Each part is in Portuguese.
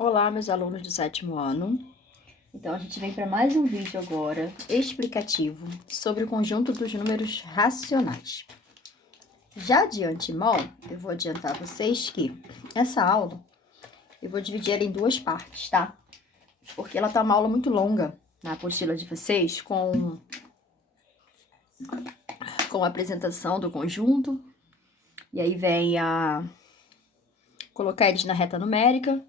Olá, meus alunos do 7º ano. Então, a gente vem para mais um vídeo agora explicativo sobre o conjunto dos números racionais. Já de antemão, eu vou adiantar a vocês que essa aula eu vou dividir ela em duas partes, tá? Porque ela tá uma aula muito longa na apostila de vocês com a apresentação do conjunto. E aí vem colocar eles na reta numérica.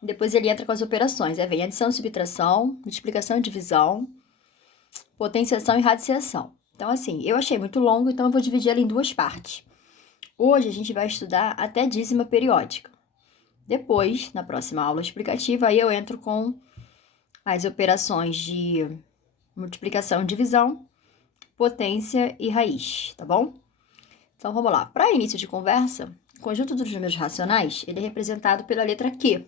Depois ele entra com as operações. Aí vem adição, subtração, multiplicação e divisão, potenciação e radiciação. Então, assim, eu achei muito longo, então eu vou dividir ela em duas partes. Hoje a gente vai estudar até dízima periódica. Depois, na próxima aula explicativa, aí eu entro com as operações de multiplicação e divisão, potência e raiz, tá bom? Então, vamos lá. Para início de conversa, o conjunto dos números racionais, ele é representado pela letra Q.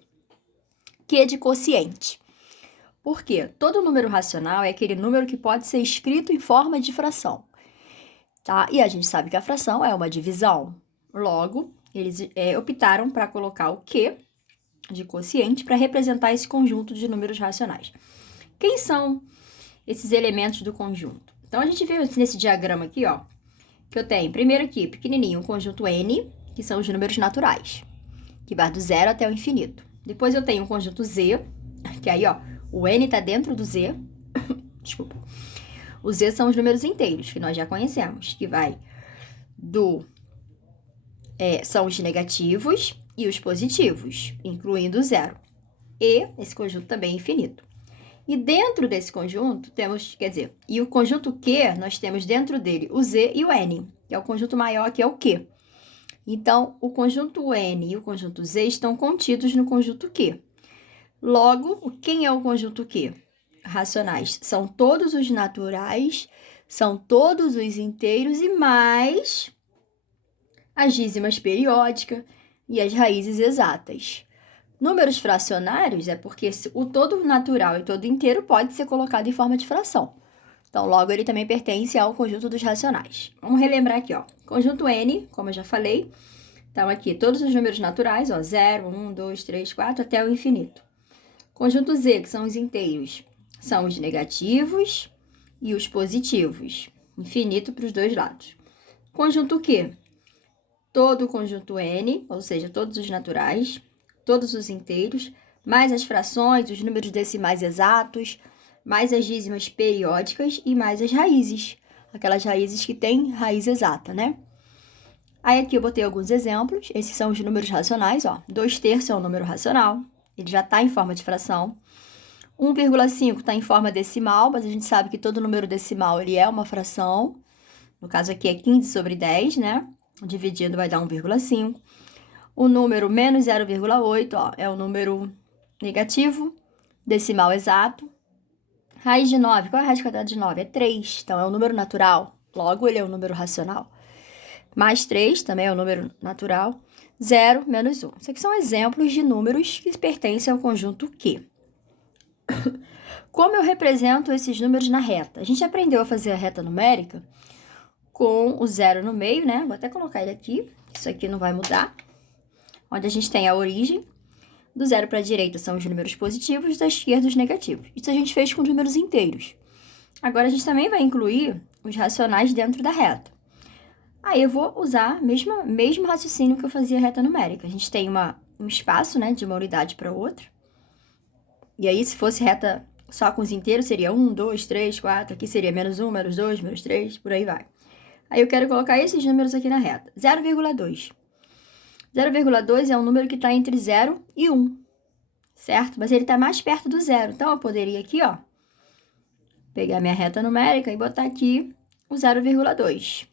Q de quociente. Por quê? Todo número racional é aquele número que pode ser escrito em forma de fração, tá? E a gente sabe que a fração é uma divisão. Logo, eles optaram para colocar o Q de quociente para representar esse conjunto de números racionais. Quem são esses elementos do conjunto? Então, a gente vê nesse diagrama aqui, ó, que eu tenho, primeiro aqui, pequenininho, um conjunto N, que são os números naturais, que vai do zero até o infinito. Depois eu tenho um conjunto Z, que aí, ó, o N tá dentro do Z. Desculpa. Os Z são os números inteiros, que nós já conhecemos, que vai são os negativos e os positivos, incluindo o zero. E esse conjunto também é infinito. E dentro desse conjunto temos, e o conjunto Q, nós temos dentro dele o Z e o N, que é o conjunto maior, que é o Q. Então, o conjunto N e o conjunto Z estão contidos no conjunto Q. Logo, quem é o conjunto Q? Racionais. São todos os naturais, são todos os inteiros e mais as dízimas periódicas e as raízes exatas. Números fracionários é porque o todo natural e todo inteiro pode ser colocado em forma de fração. Então, logo, ele também pertence ao conjunto dos racionais. Vamos relembrar aqui, ó. Conjunto N, como eu já falei. Então, aqui, todos os números naturais, ó. 0, 1, 2, 3, 4, até o infinito. Conjunto Z, que são os inteiros, são os negativos e os positivos. Infinito para os dois lados. Conjunto Q, todo o conjunto N, ou seja, todos os naturais, todos os inteiros, mais as frações, os números decimais exatos, mais as dízimas periódicas e mais as raízes. Aquelas raízes que têm raiz exata, né? Aí aqui eu botei alguns exemplos. Esses são os números racionais, ó. 2/3 é um número racional. Ele já está em forma de fração. 1,5 está em forma decimal, mas a gente sabe que todo número decimal ele é uma fração. No caso aqui é 15/10, né? Dividido vai dar 1,5. O número menos 0,8, ó, é o número negativo, decimal exato. Raiz de 9, qual é a raiz quadrada de 9? É 3, então é um número natural, logo ele é um número racional. Mais 3 também é um número natural. 0 menos 1. Isso aqui são exemplos de números que pertencem ao conjunto Q. Como eu represento esses números na reta? A gente aprendeu a fazer a reta numérica com o zero no meio, né? Vou até colocar ele aqui, isso aqui não vai mudar. Onde a gente tem a origem. Do zero para a direita são os números positivos, da esquerda os negativos. Isso a gente fez com números inteiros. Agora, a gente também vai incluir os racionais dentro da reta. Aí, eu vou usar o mesmo raciocínio que eu fazia reta numérica. A gente tem um espaço, né, de uma unidade para outra. E aí, se fosse reta só com os inteiros, seria 1, 2, 3, 4. Aqui seria menos 1, menos 2, menos 3, por aí vai. Aí, eu quero colocar esses números aqui na reta. 0,2. 0,2 é um número que está entre 0 e 1, certo? Mas ele está mais perto do zero. Então, eu poderia aqui, ó, pegar minha reta numérica e botar aqui o 0,2.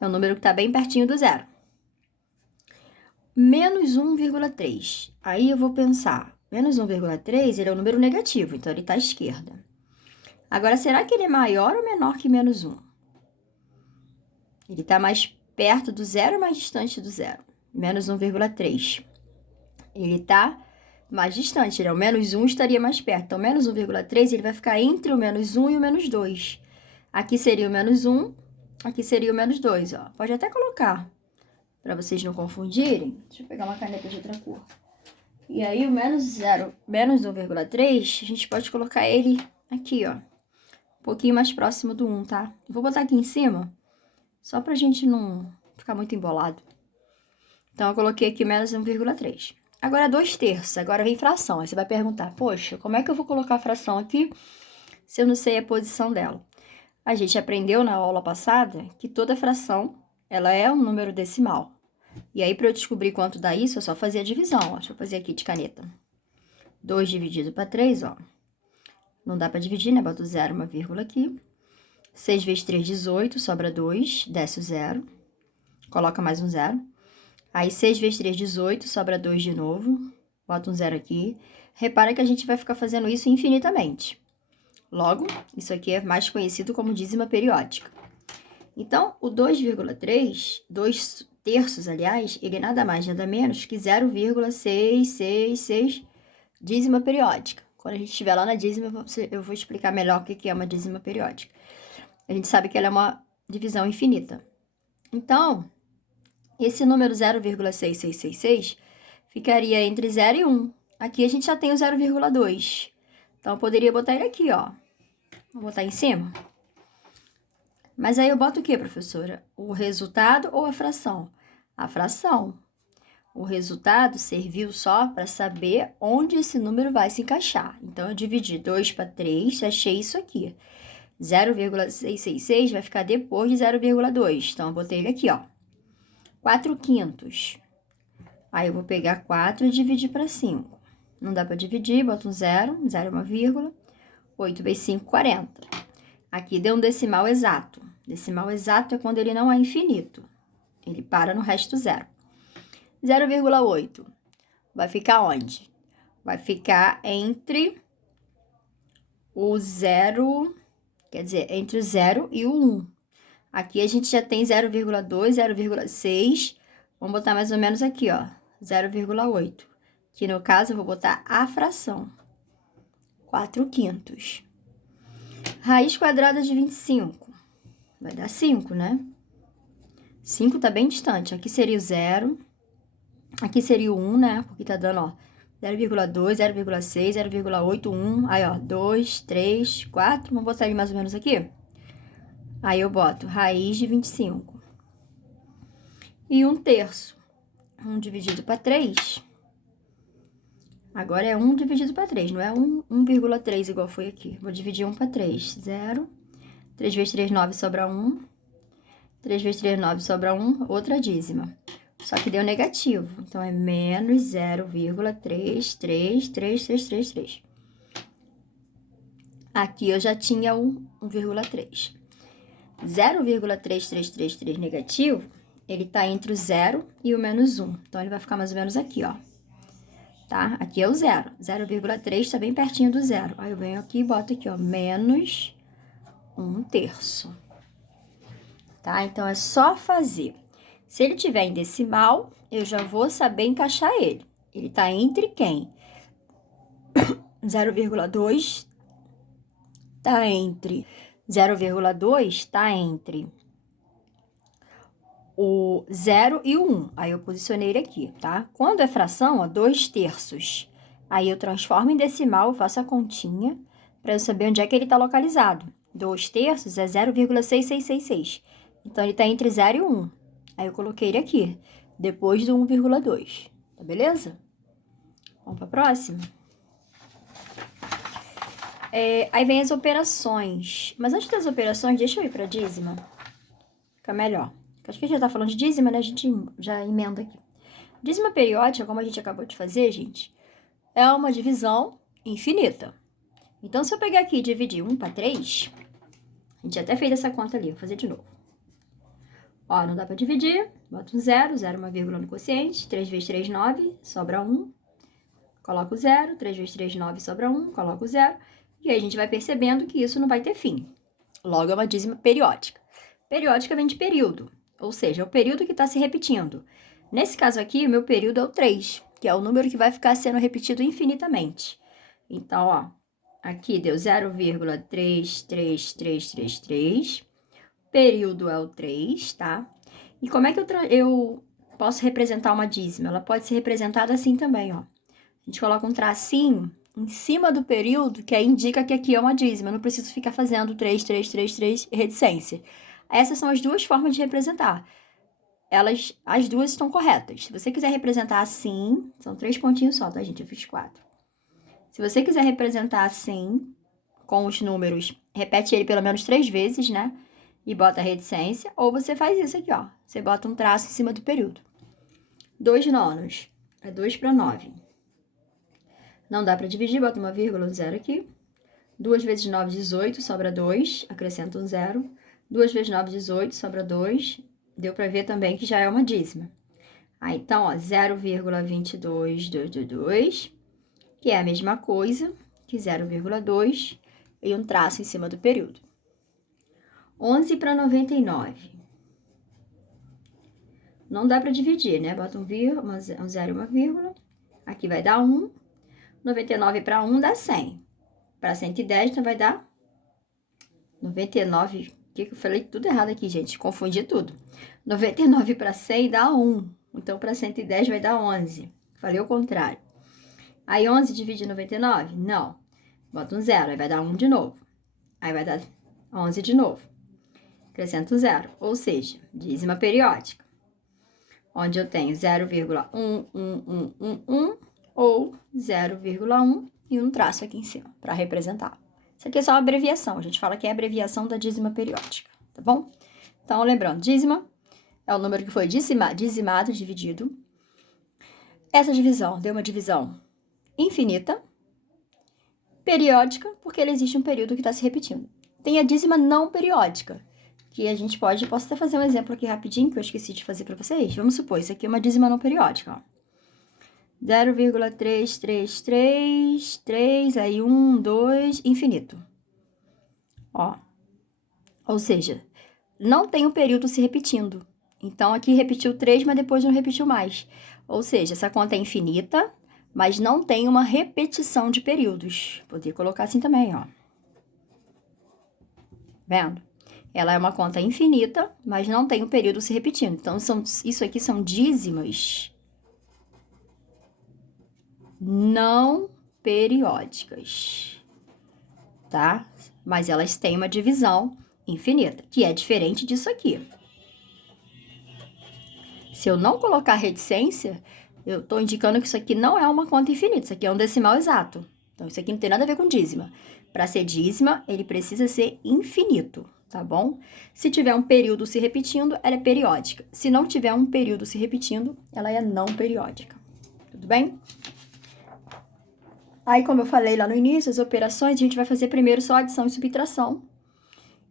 É um número que está bem pertinho do zero. Menos 1,3. Aí eu vou pensar, menos 1,3 ele é um número negativo, então ele está à esquerda. Agora, será que ele é maior ou menor que menos 1? Ele está mais perto do zero ou mais distante do zero? Menos 1,3. Ele está mais distante, né? O menos 1 estaria mais perto. Então, menos 1,3 ele vai ficar entre o menos 1 e o menos 2. Aqui seria o menos 1, aqui seria o menos 2, ó. Pode até colocar, para vocês não confundirem. Deixa eu pegar uma caneta de outra cor. E aí, o menos 0, menos 1,3, a gente pode colocar ele aqui, ó. Um pouquinho mais próximo do 1, tá? Vou botar aqui em cima, só pra gente não ficar muito embolado. Então, eu coloquei aqui menos 1,3. Agora, 2/3. Agora vem fração. Aí você vai perguntar, poxa, como é que eu vou colocar a fração aqui se eu não sei a posição dela? A gente aprendeu na aula passada que toda fração, ela é um número decimal. E aí, para eu descobrir quanto dá isso, eu só fazia a divisão, ó. Deixa eu fazer aqui de caneta. 2 dividido para 3, ó. Não dá para dividir, né? Boto 0, uma vírgula aqui. 6 vezes 3, 18, sobra 2, desce o 0. Coloca mais um 0. Aí, 6 vezes 3, 18, sobra 2 de novo. Bota um 0 aqui. Repara que a gente vai ficar fazendo isso infinitamente. Logo, isso aqui é mais conhecido como dízima periódica. Então, o 2,3, 2/3, aliás, ele nada mais, nada menos que 0,666 dízima periódica. Quando a gente estiver lá na dízima, eu vou explicar melhor o que é uma dízima periódica. A gente sabe que ela é uma divisão infinita. Então, esse número 0,6666 ficaria entre 0 e 1. Aqui a gente já tem o 0,2. Então, eu poderia botar ele aqui, ó. Vou botar em cima. Mas aí eu boto o quê, professora? O resultado ou a fração? A fração. O resultado serviu só para saber onde esse número vai se encaixar. Então, eu dividi 2 para 3, achei isso aqui. 0,666 vai ficar depois de 0,2. Então, eu botei ele aqui, ó. 4/5. Aí, eu vou pegar 4 e dividir para 5. Não dá para dividir, boto um 0, 0 é uma vírgula. 8 vezes 5, 40. Aqui deu um decimal exato. Decimal exato é quando ele não é infinito. Ele para no resto zero. 0,8 vai ficar onde? Vai ficar entre o 0, quer dizer, entre o 0 e o 1. Aqui a gente já tem 0,2, 0,6. Vamos botar mais ou menos aqui, ó, 0,8. Que no caso eu vou botar a fração. 4/5. Raiz quadrada de 25. Vai dar 5, né? 5 tá bem distante. Aqui seria o 0. Aqui seria o 1, né? Porque tá dando, ó, 0,2, 0,6, 0,8, 1. Aí, ó, 2, 3, 4. Vamos botar ele mais ou menos aqui? Aí, eu boto raiz de 25. E 1/3. 1 dividido para 3. Agora é 1 dividido para 3, não é 1,3 igual foi aqui. Vou dividir 1 para 3. 0. 3 vezes 3, 9, sobra 1. 3 vezes 3, 9, sobra 1. Outra dízima. Só que deu negativo. Então, é menos 0,3333333. Aqui eu já tinha o 1,3. 0,3333 negativo, ele tá entre o 0 e o menos 1. Então, ele vai ficar mais ou menos aqui, ó. Tá? Aqui é o 0. 0,3 tá bem pertinho do 0. Aí, eu venho aqui e boto aqui, ó, menos 1/3. Tá? Então, é só fazer. Se ele tiver em decimal, eu já vou saber encaixar ele. Ele tá entre quem? 0,2 tá entre 0,2 tá entre o 0 e o 1. Aí eu posicionei ele aqui, tá? Quando é fração, ó, 2/3. Aí eu transformo em decimal, faço a continha para eu saber onde é que ele tá localizado. 2/3 é 0,6666. Então ele tá entre 0 e 1. Aí eu coloquei ele aqui, depois do 1,2. Tá beleza? Vamos para a próxima? Aí vem as operações. Mas antes das operações, deixa eu ir para dízima. Fica melhor. Acho que a gente já tá falando de dízima, né? A gente já emenda aqui. Dízima periódica, como a gente acabou de fazer, gente, é uma divisão infinita. Então, se eu pegar aqui e dividir 1 para 3, a gente até fez essa conta ali, vou fazer de novo. Ó, não dá para dividir, bota um 0, 0 uma vírgula no quociente, 3 vezes 3, 9, sobra 1. Coloca o 0, 3 vezes 3, 9, sobra 1, coloca o 0. E aí a gente vai percebendo que isso não vai ter fim. Logo, é uma dízima periódica. Periódica vem de período, ou seja, é o período que está se repetindo. Nesse caso aqui, o meu período é o 3, que é o número que vai ficar sendo repetido infinitamente. Então, ó, aqui deu 0,33333. Período é o 3, tá? E como é que eu posso representar uma dízima? Ela pode ser representada assim também, ó. A a gente coloca um tracinho em cima do período, que aí indica que aqui é uma dízima. Eu não preciso ficar fazendo 3, 3, 3, 3 reticência. Essas são as duas formas de representar. As duas estão corretas. Se você quiser representar assim, são 3 pontinhos só, tá, gente? Eu fiz 4. Se você quiser representar assim, com os números, repete ele pelo menos 3 vezes, né? E bota a reticência. Ou você faz isso aqui, ó. Você bota um traço em cima do período. 2 nonos. É 2 para 9. Não dá para dividir, bota uma vírgula, um zero aqui. 2 vezes 9, 18, sobra 2, acrescenta um zero. 2 vezes 9, 18, sobra 2. Deu para ver também que já é uma dízima. Aí, então, ó, 0,22222, que é a mesma coisa que 0,2 e um traço em cima do período. 11 para 99. Não dá para dividir, né? Bota um zero e uma vírgula. Aqui vai dar 1. 99 para 1 dá 100. Para 110, então vai dar 99. O que eu falei? Tudo errado aqui, gente. Confundi tudo. 99 para 100 dá 1. Então, para 110 vai dar 11. Falei o contrário. Aí, 11 divide 99? Não. Bota um zero, aí vai dar 1 de novo. Aí vai dar 11 de novo. Acrescenta um zero, ou seja, dízima periódica. Onde eu tenho 0,11111 ou 0,1 e um traço aqui em cima, para representar. Isso aqui é só uma abreviação, a gente fala que é a abreviação da dízima periódica, tá bom? Então, lembrando, dízima é o número que foi dizimado, dividido. Essa divisão deu uma divisão infinita, periódica, porque ele existe um período que está se repetindo. Tem a dízima não periódica, que a gente posso até fazer um exemplo aqui rapidinho, que eu esqueci de fazer para vocês. Vamos supor, isso aqui é uma dízima não periódica, ó. 0,3333, aí 1, 2, infinito. Ó. Ou seja, não tem um período se repetindo. Então, aqui repetiu 3, mas depois não repetiu mais. Ou seja, essa conta é infinita, mas não tem uma repetição de períodos. Poderia colocar assim também, ó. Vendo? Ela é uma conta infinita, mas não tem um período se repetindo. Então, isso aqui são dízimas não periódicas, tá? Mas elas têm uma divisão infinita, que é diferente disso aqui. Se eu não colocar reticência, eu estou indicando que isso aqui não é uma conta infinita, isso aqui é um decimal exato. Então, isso aqui não tem nada a ver com dízima. Para ser dízima, ele precisa ser infinito, tá bom? Se tiver um período se repetindo, ela é periódica. Se não tiver um período se repetindo, ela é não periódica. Tudo bem? Aí, como eu falei lá no início, as operações, a gente vai fazer primeiro só adição e subtração.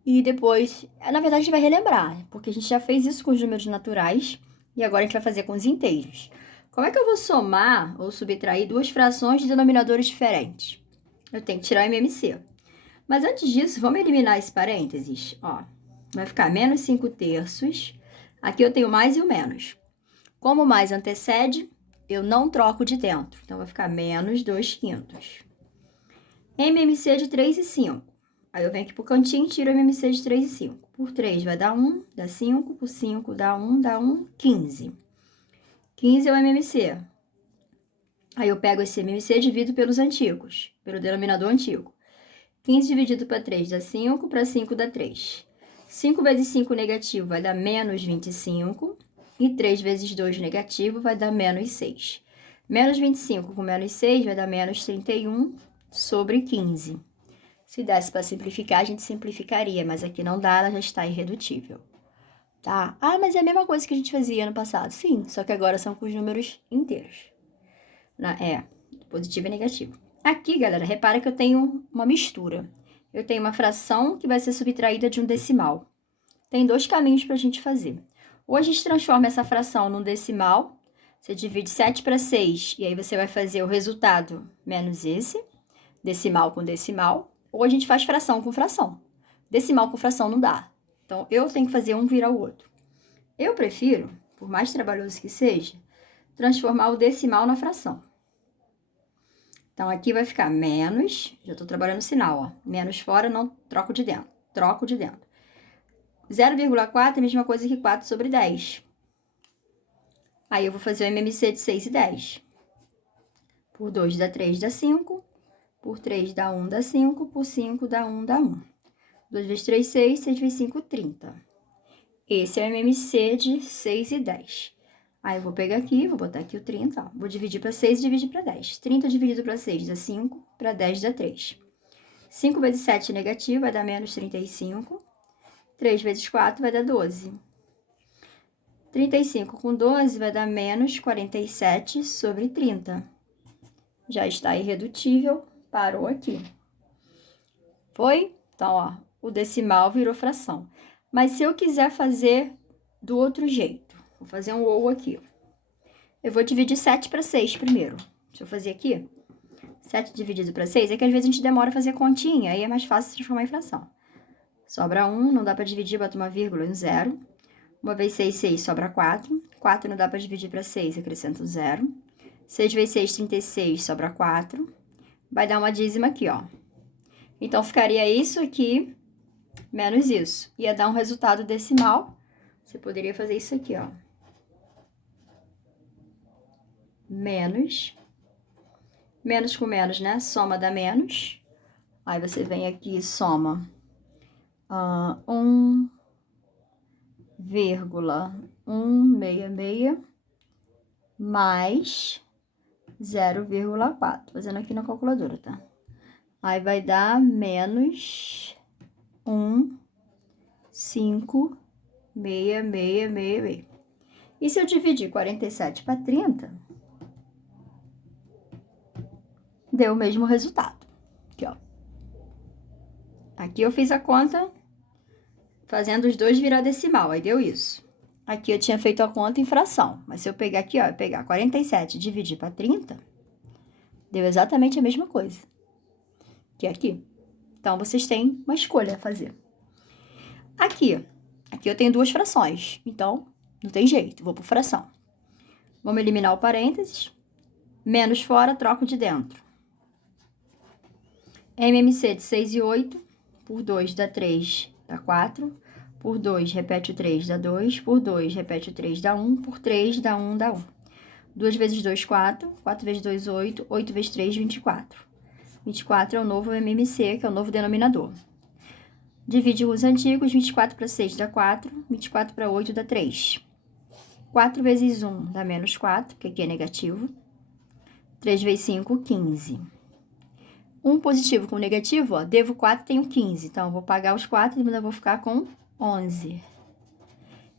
E depois, na verdade, a gente vai relembrar, porque a gente já fez isso com os números naturais e agora a gente vai fazer com os inteiros. Como é que eu vou somar ou subtrair duas frações de denominadores diferentes? Eu tenho que tirar o MMC. Mas antes disso, vamos eliminar esse parênteses. Ó, vai ficar menos 5 terços. Aqui eu tenho mais e o menos. Como o mais antecede, eu não troco de dentro. Então, vai ficar menos 2 quintos. MMC de 3 e 5. Aí, eu venho aqui pro cantinho e tiro o MMC de 3 e 5. Por 3 vai dar 1, dá 5. Por 5 dá 1, 15. 15 é o MMC. Aí, eu pego esse MMC e divido pelos antigos, pelo denominador antigo. 15 dividido para 3 dá 5, para 5 dá 3. 5 vezes 5 negativo vai dar menos 25. E 3 vezes 2 negativo vai dar menos 6. Menos 25 com menos 6 vai dar menos 31 sobre 15. Se desse para simplificar, a gente simplificaria, mas aqui não dá, ela já está irredutível. Tá? Ah, mas é a mesma coisa que a gente fazia ano passado. Sim, só que agora são com os números inteiros. Positivo e negativo. Aqui, galera, repara que eu tenho uma mistura. Eu tenho uma fração que vai ser subtraída de um decimal. Tem 2 caminhos para a gente fazer. Ou a gente transforma essa fração num decimal, você divide 7 para 6, e aí você vai fazer o resultado menos esse, decimal com decimal, ou a gente faz fração com fração. Decimal com fração não dá. Então, eu tenho que fazer um virar o outro. Eu prefiro, por mais trabalhoso que seja, transformar o decimal na fração. Então, aqui vai ficar menos, já estou trabalhando o sinal, ó, menos fora, não troco de dentro, troco de dentro. 0,4 é a mesma coisa que 4 sobre 10. Aí, eu vou fazer o MMC de 6 e 10. Por 2 dá 3, dá 5. Por 3 dá 1, dá 5. Por 5 dá 1, dá 1. 2 vezes 3, 6. 6 vezes 5, 30. Esse é o MMC de 6 e 10. Aí, eu vou pegar aqui, vou botar aqui o 30, ó. Vou dividir para 6 e dividir para 10. 30 dividido para 6 dá 5, para 10 dá 3. 5 vezes 7 negativo vai dar menos 35. 3 vezes 4 vai dar 12. 35 com 12 vai dar menos 47 sobre 30. Já está irredutível, parou aqui. Foi? Então, ó, o decimal virou fração. Mas se eu quiser fazer do outro jeito, vou fazer um ou aqui. Eu vou dividir 7 para 6 primeiro. Deixa eu fazer aqui. 7 dividido para 6 é que às vezes a gente demora a fazer continha, aí é mais fácil se transformar em fração. Sobra 1, não dá para dividir, bota uma vírgula, um 0. 1 vezes 6, 6, sobra 4. 4 não dá para dividir para 6, acrescento um 0. 6 vezes 6, 36, sobra 4. Vai dar uma dízima aqui, ó. Então, ficaria isso aqui menos isso. Ia dar um resultado decimal. Você poderia fazer isso aqui, ó. Menos. Menos com menos, né? Soma dá menos. Aí, você vem aqui e soma 1,166 mais 0,4. Fazendo aqui na calculadora, tá? Aí, vai dar menos 1,56666. E se eu dividir 47 para 30, deu o mesmo resultado. Aqui, ó. Aqui eu fiz a conta fazendo os dois virar decimal, aí deu isso. Aqui eu tinha feito a conta em fração, mas se eu pegar aqui, ó, eu pegar 47 e dividir para 30, deu exatamente a mesma coisa que aqui. Então, vocês têm uma escolha a fazer. Aqui eu tenho duas frações, então não tem jeito, vou por fração. Vamos eliminar o parênteses, menos fora, troco de dentro. MMC de 6 e 8, por 2 dá 3, dá 4. Por 2, repete o 3, dá 2. Por 2, repete o 3, dá 1. Por 3, dá 1, dá 1. 2 vezes 2, 4. 4 vezes 2, 8. 8 vezes 3, 24. 24 é o novo MMC, que é o novo denominador. Divide os antigos, 24 para 6 dá 4. 24 para 8 dá 3. 4 vezes 1 dá menos 4, que aqui é negativo. 3 vezes 5, 15. Um positivo com negativo, ó, devo 4, tenho 15. Então, eu vou pagar os 4 e ainda vou ficar com 11.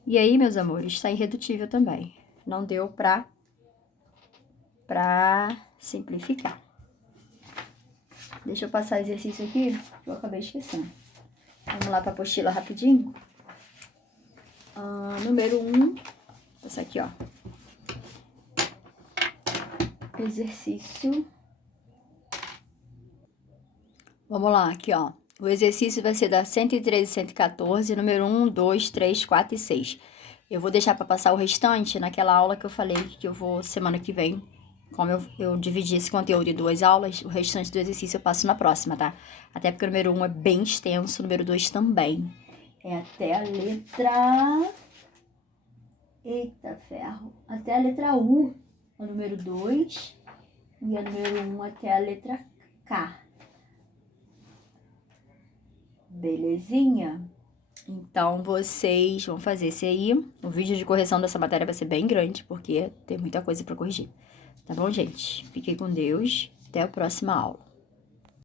E aí, meus amores, está irredutível também. Não deu pra simplificar. Deixa eu passar o exercício aqui, que eu acabei esquecendo. Vamos lá para a apostila rapidinho. Número 1. Vou passar aqui, ó. Exercício. Vamos lá, aqui, ó. O exercício vai ser da 113 e 114, número 1, 2, 3, 4 e 6. Eu vou deixar para passar o restante naquela aula que eu falei que eu vou semana que vem. Como eu dividi esse conteúdo em 2 aulas, o restante do exercício eu passo na próxima, tá? Até porque o número 1 é bem extenso, o número 2 também. É até a letra... Eita, ferro. Até a letra U, o número 2. E o número 1 até a letra K. Belezinha? Então, vocês vão fazer esse aí. O vídeo de correção dessa matéria vai ser bem grande, porque tem muita coisa para corrigir. Tá bom, gente? Fiquem com Deus. Até a próxima aula.